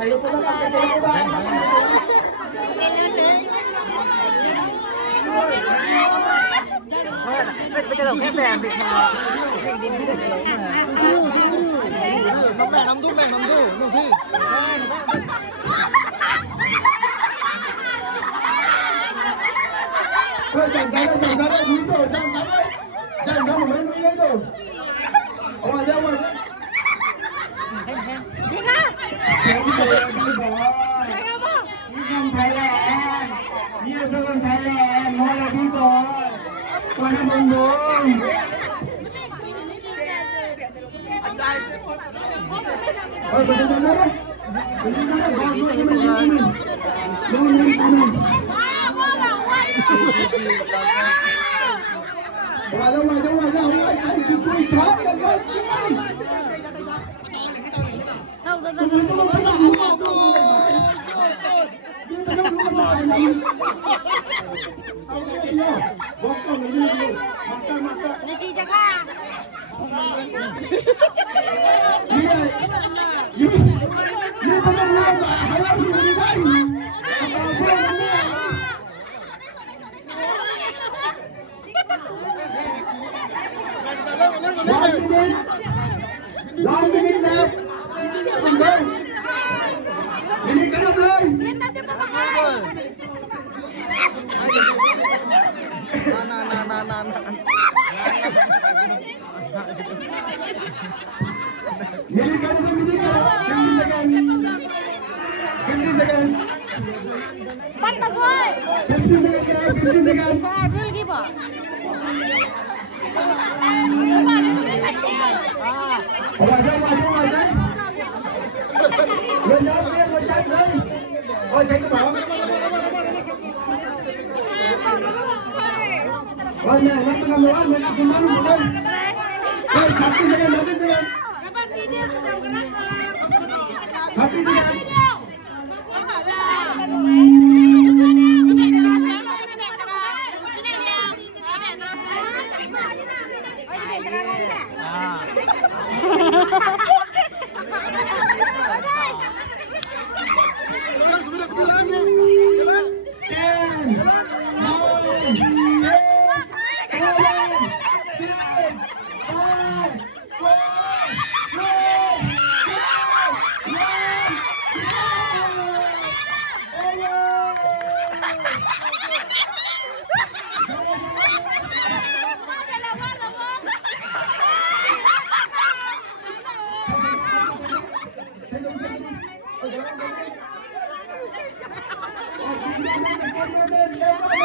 Ayo po na pagkatay ba? Bây giờ khép bè việc mà đi đi được rồi mà nắm thu nụ thi chẳng ra đây núi rồi chẳng ra một mấy núi đấy rồi ngoài ra đi ra đi không Thái Lan nhiều cho con Thái Lan ngồi là đi rồi qua năm bông bông ôi bây giờ ra đây vào luôn của mình ngoài ra không ai thấy sự vui thoát là thôi One minute left. Mình đâu? Mình cái đâu ơi? Mình cái đâu? 50 second. Bắt mà ơi. 50 second. Có ai biết gì bỏ? Ngoài đây. Lên đây. Ôi thấy cái bảo. Ôi nè, nó đang nói mình ăn cơm ăn đây. Ôi 30 second. 30 second. Let's go.